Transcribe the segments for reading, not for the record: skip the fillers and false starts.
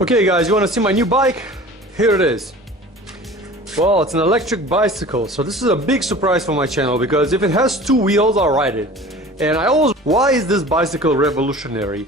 Okay guys, you want to see my new bike? Here it is. Well, it's an electric bicycle, so this is a big surprise for my channel because if it has two wheels, I'll ride it. And why is this bicycle revolutionary?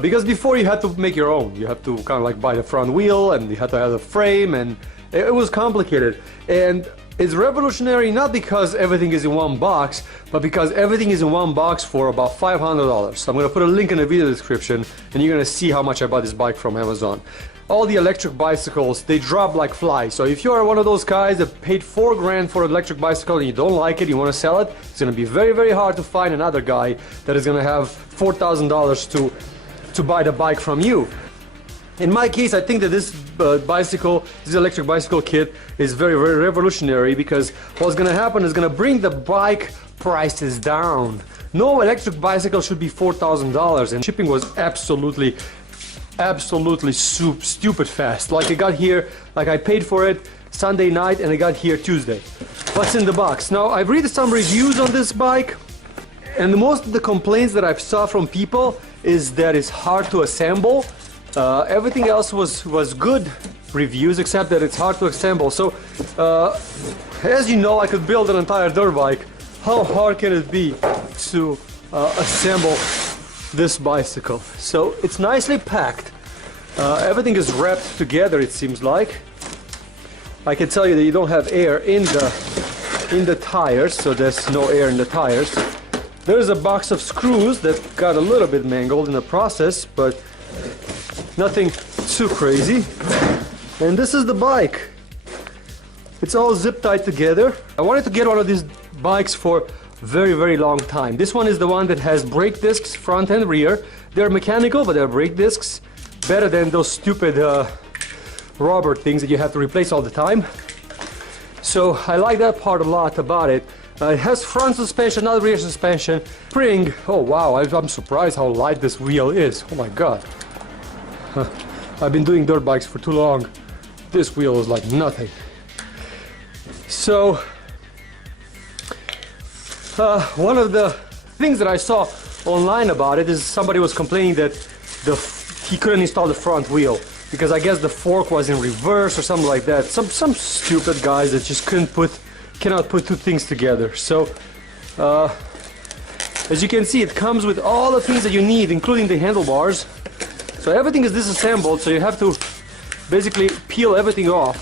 Because before you had to make your own. You had to kind of like buy the front wheel and you had to have the frame, and it was complicated. And it's revolutionary not because everything is in one box, but because everything is in one box for about $500. I'm gonna put a link in the video description and you're gonna see how much I bought this bike from Amazon. All the electric bicycles, they drop like flies. So if you're one of those guys that paid $4 grand for an electric bicycle and you don't like it, you want to sell it, it's gonna be very, very hard to find another guy that is gonna have $4,000 to buy the bike from you. In my case, I think that this electric bicycle kit is very, very revolutionary because what's gonna happen is gonna bring the bike prices down. No electric bicycle should be $4,000, and shipping was absolutely stupid fast. Like it got here, like I paid for it Sunday night and it got here Tuesday. What's in the box? Now, I've read some reviews on this bike, and most of the complaints that I've saw from people is that it's hard to assemble. Everything else was good reviews except that it's hard to assemble. So as you know, I could build an entire dirt bike. How hard can it be to assemble this bicycle? So it's nicely packed. Everything is wrapped together, it seems like. I can tell you that you don't have air in the tires, so there's no air in the tires. There's a box of screws that got a little bit mangled in the process, but nothing too crazy. And this is the bike. It's all zip tied together. I wanted to get one of these bikes for very, very long time. This one is the one that has brake discs front and rear. They're mechanical, but they're brake discs. Better than those stupid rubber things that you have to replace all the time. So I like that part a lot about it. It has front suspension, not rear suspension. Spring. Oh wow, I'm surprised how light this wheel is. Oh my god. I've been doing dirt bikes for too long. This wheel is like nothing. So one of the things that I saw online about it is somebody was complaining that he couldn't install the front wheel because I guess the fork was in reverse or something like that. Some stupid guys that just cannot put two things together. So as you can see, it comes with all the things that you need, including the handlebars. So everything is disassembled, so you have to basically peel everything off.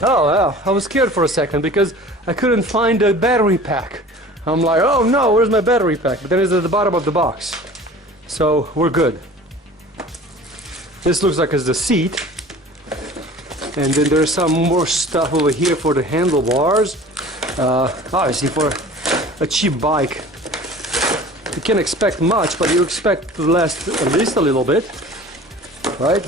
Oh wow, I was scared for a second because I couldn't find a battery pack. I'm like, oh no, where's my battery pack? But then it's at the bottom of the box. So we're good. This looks like it's the seat. And then there's some more stuff over here for the handlebars. Obviously for a cheap bike, you can't expect much, but you expect to last at least a little bit, right?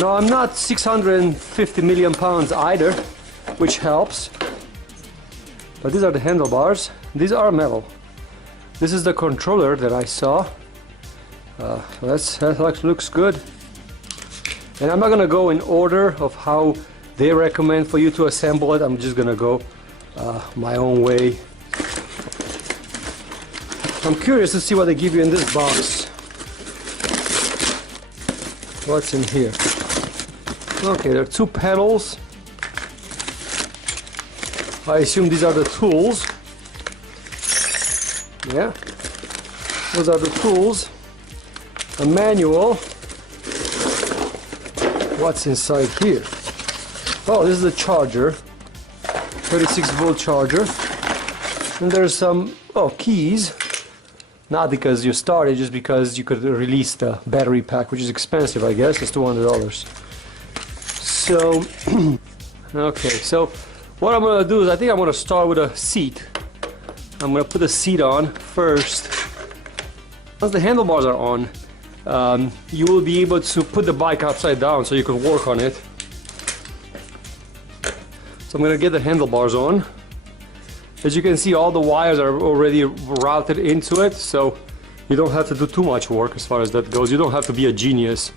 Now I'm not 650 million pounds either, which helps. But these are the handlebars. These are metal. This is the controller that I saw. That looks good. And I'm not gonna go in order of how they recommend for you to assemble it. I'm just gonna go my own way. I'm curious to see what they give you in this box. What's in here? Okay, there are two pedals. I assume these are the tools. Yeah, those are the tools. A manual. What's inside here? Oh, this is the charger. 36-volt charger. And there's some keys. Not because you started, just because you could release the battery pack, which is expensive, I guess. It's $200. So, okay, so what I'm gonna do is I think I'm gonna start with a seat. I'm gonna put the seat on first. Once the handlebars are on, you will be able to put the bike upside down so you can work on it. So I'm gonna get the handlebars on. As you can see, all the wires are already routed into it, so you don't have to do too much work as far as that goes. You don't have to be a genius.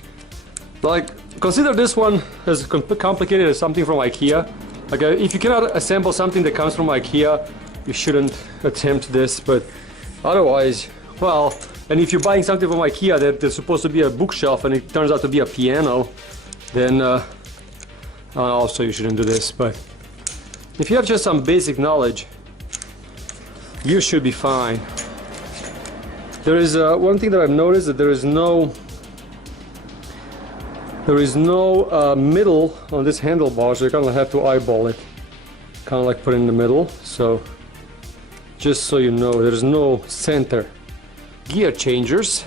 Like, consider this one as complicated as something from IKEA. Like, if you cannot assemble something that comes from IKEA, you shouldn't attempt this, but otherwise, well, And if you're buying something from IKEA that is supposed to be a bookshelf and it turns out to be a piano, then also you shouldn't do this. But if you have just some basic knowledge, you should be fine. There is one thing that I've noticed, that there is no middle on this handlebar, so you kind of have to eyeball it, kind of like put it in the middle. So just so you know, there's no center. Gear changers,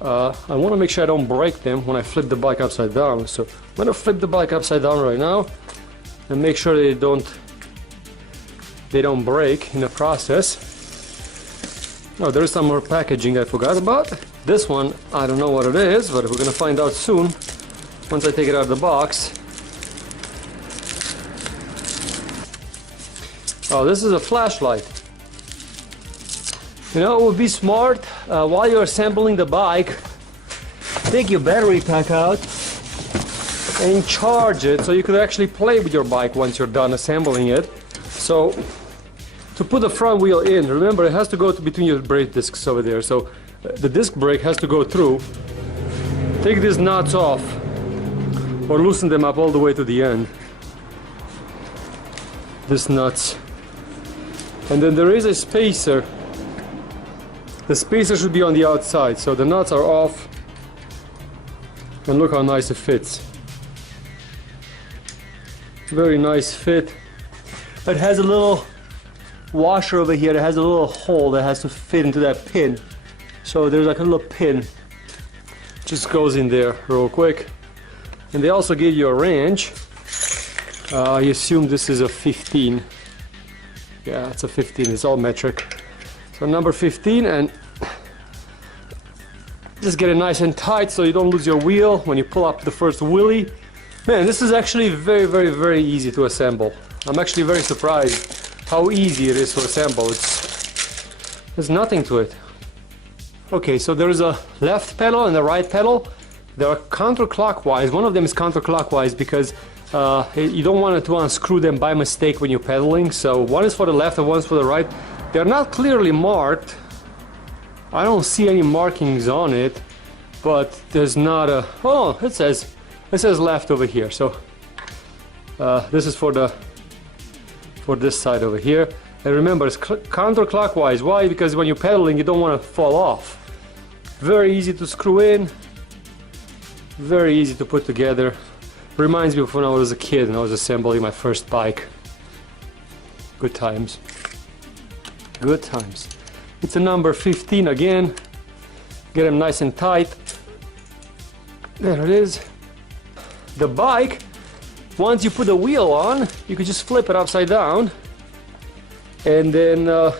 I want to make sure I don't break them when I flip the bike upside down. So I'm going to flip the bike upside down right now and make sure they don't break in the process. Oh, there's some more packaging I forgot about. This one, I don't know what it is, but we're gonna find out soon once I take it out of the box. Oh, this is a flashlight. You know, it would be smart while you're assembling the bike, take your battery pack out and charge it so you could actually play with your bike once you're done assembling it. So to put the front wheel in, remember it has to go between your brake discs over there. So the disc brake has to go through. Take these nuts off or loosen them up all the way to the end. These nuts. And then there is a spacer. The spacer should be on the outside, so the nuts are off. And look how nice it fits. Very nice fit. It has a little washer over here that has a little hole that has to fit into that pin. So there's like a little pin, just goes in there real quick. And they also give you a range. I assume this is a 15. Yeah, it's a 15, it's all metric. So number 15, and just get it nice and tight so you don't lose your wheel when you pull up the first wheelie. Man, this is actually very easy to assemble. I'm actually very surprised how easy it is to assemble. There's nothing to it. Okay, so there is a left pedal and a right pedal. They are counterclockwise. One of them is counterclockwise because you don't want to unscrew them by mistake when you're pedaling. So one is for the left and one is for the right. They're not clearly marked. I don't see any markings on it, but there's not a... Oh, it says left over here. So this is for this side over here. And remember, it's counterclockwise. Why? Because when you're pedaling, you don't want to fall off. Very easy to screw in. Very easy to put together. Reminds me of when I was a kid and I was assembling my first bike. Good times. Good times. It's a number 15 again. Get them nice and tight. There it is. The bike, once you put the wheel on, you can just flip it upside down. And then the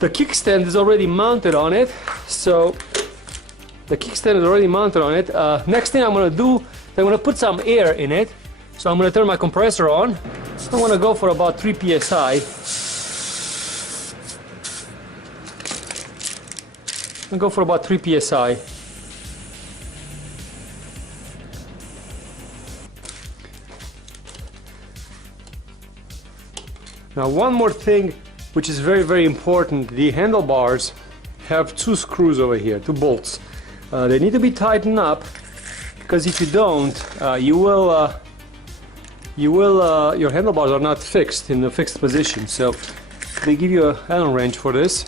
kickstand is already mounted on it. So the kickstand is already mounted on it. Next thing I'm going to do, I'm going to put some air in it. So I'm going to turn my compressor on. I want to go for about 3 psi. I'll go for about 3 psi. Now one more thing which is very important, the handlebars have 2 screws over here, 2 bolts. They need to be tightened up because if you don't, your handlebars are not fixed in a fixed position. So they give you an Allen wrench for this.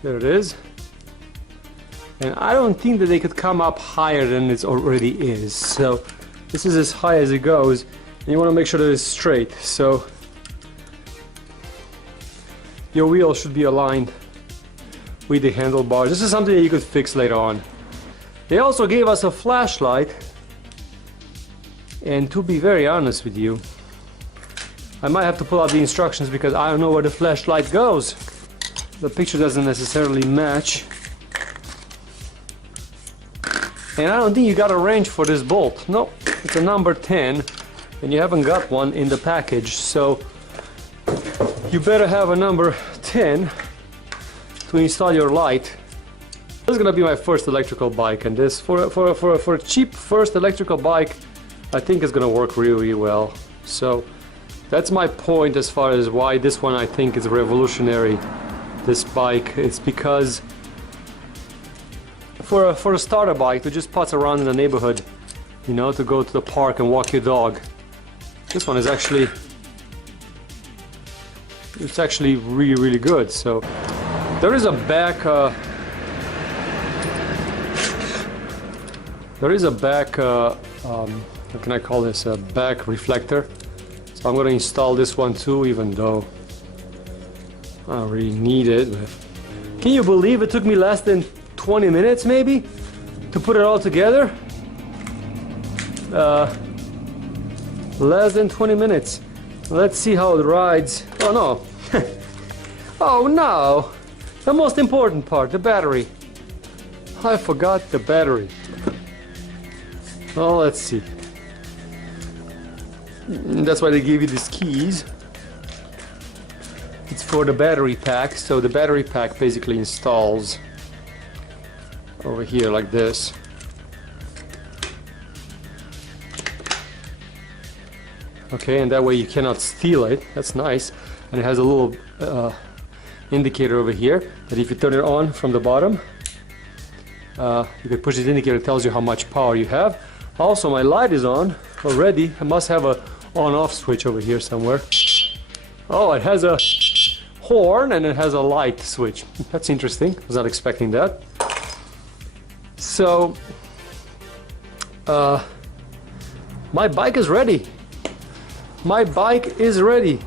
There it is. And I don't think that they could come up higher than it already is. So this is as high as it goes. And you want to make sure that it's straight. So your wheel should be aligned with the handlebars. This is something that you could fix later on. They also gave us a flashlight. And to be very honest with you, I might have to pull out the instructions because I don't know where the flashlight goes. The picture doesn't necessarily match. And I don't think you got a range for this bolt. No, it's a number 10 and you haven't got one in the package. So you better have a number 10 to install your light. This is gonna be my first electrical bike, and this for a cheap first electrical bike, I think it's gonna work really well. So that's my point as far as why this one I think is revolutionary this bike. It's because for a starter bike to just putz around in the neighborhood, you know, to go to the park and walk your dog. This one is actually, it's actually really, really good. So there is a back, how can I call this, a back reflector. So I'm going to install this one too, even though I don't really need it. But can you believe it took me less than 20 minutes maybe to put it all together? Less than 20 minutes. Let's see how it rides. Oh no. Oh no. The most important part, the battery. I forgot the battery. Oh, let's see. That's why they gave you these keys. It's for the battery pack. So the battery pack basically installs over here like this. Okay, and that way you cannot steal it. That's nice. And it has a little indicator over here that if you turn it on from the bottom, you can push this indicator. It tells you how much power you have. Also, my light is on already. I must have a on-off switch over here somewhere. Oh, it has a horn and it has a light switch. That's interesting. I was not expecting that. So, my bike is ready. My bike is ready.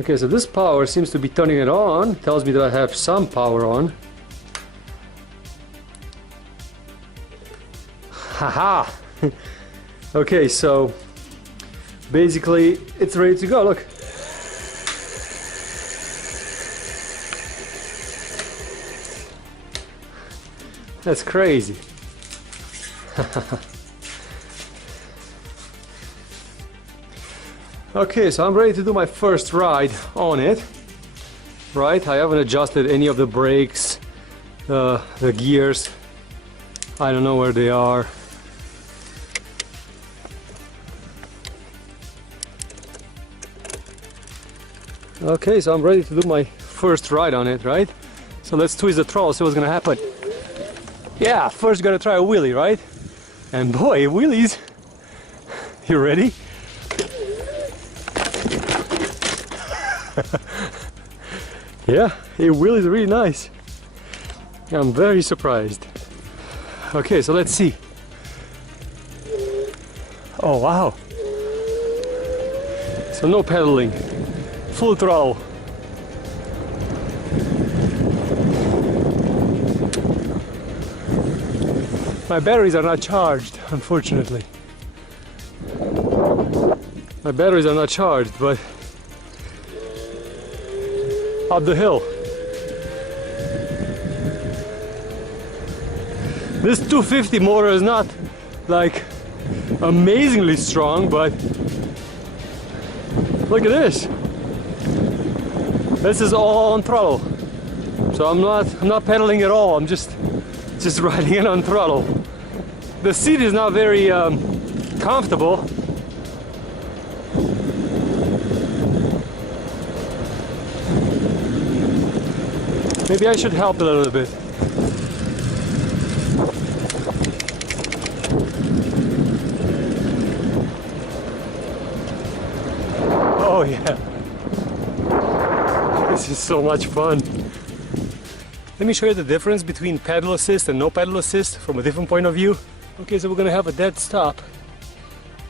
Okay, so this power seems to be turning it on. Tells me that I have some power on. Haha! Okay, so basically it's ready to go. Look. That's crazy. Okay, so I'm ready to do my first ride on it. Right, I haven't adjusted any of the brakes, the gears. I don't know where they are. Okay, so I'm ready to do my first ride on it, right? So let's twist the throttle, see what's gonna happen. Yeah, first gotta try a wheelie, right? And boy, wheelies. You ready? Yeah, a wheelie is really nice. I'm very surprised. Okay, so let's see. Oh wow. So no pedaling. Full throttle. My batteries are not charged, unfortunately. My batteries are not charged, but up the hill. This 250 motor is not like amazingly strong, but look at this. This is all on throttle. So I'm not pedaling at all. I'm just riding it on throttle. The seat is not very comfortable. Maybe I should help it a little bit. Oh yeah. This is so much fun. Let me show you the difference between pedal assist and no pedal assist from a different point of view. Okay, so we're gonna have a dead stop.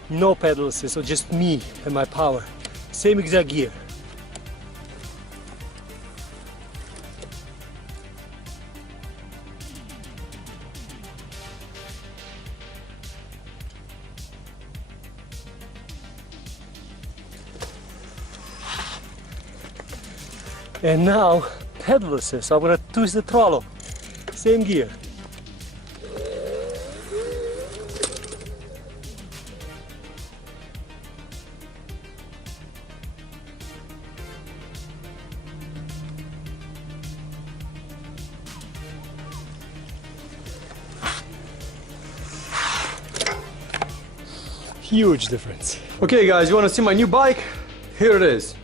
No pedal assist, so just me and my power. Same exact gear. And now, pedal assist. So I'm gonna twist the throttle. Same gear. Huge difference. Okay guys, you want to see my new bike? Here it is.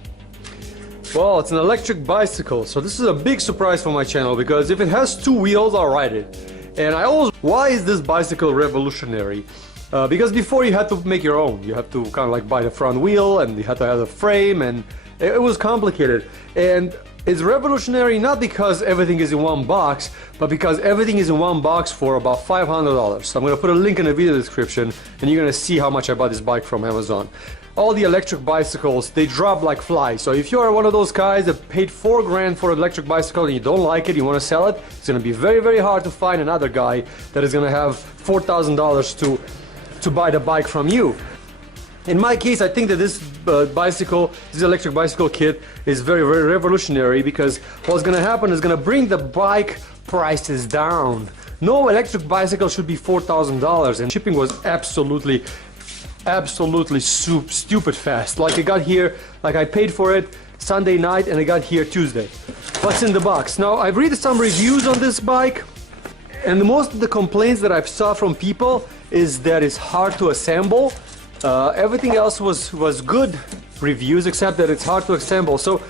Well, it's an electric bicycle, so this is a big surprise for my channel because if it has two wheels, I'll ride it. And I always, why is this bicycle revolutionary? Because before you had to make your own. You had to kind of like buy the front wheel and you had to have the frame, and it was complicated. And it's revolutionary not because everything is in one box, but because everything is in one box for about $500. So I'm going to put a link in the video description and you're going to see how much I bought this bike from Amazon. All the electric bicycles, they drop like flies. So if you are one of those guys that paid $4 grand for an electric bicycle and you don't like it, you want to sell it, it's going to be very, very hard to find another guy that is going to have $4,000 to buy the bike from you. In my case, I think that this this electric bicycle kit is very, very revolutionary because what's going to happen is going to bring the bike prices down. No electric bicycle should be $4,000, and shipping was absolutely stupid fast. Like it got here, like I paid for it Sunday night and it got here Tuesday. What's in the box? Now, I've read some reviews on this bike, and most of the complaints that I've saw from people is that it's hard to assemble. Everything else was good reviews, except that it's hard to assemble. So,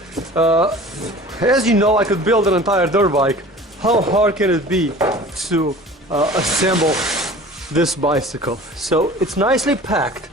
as you know, I could build an entire dirt bike. How hard can it be to assemble this bicycle? So it's nicely packed.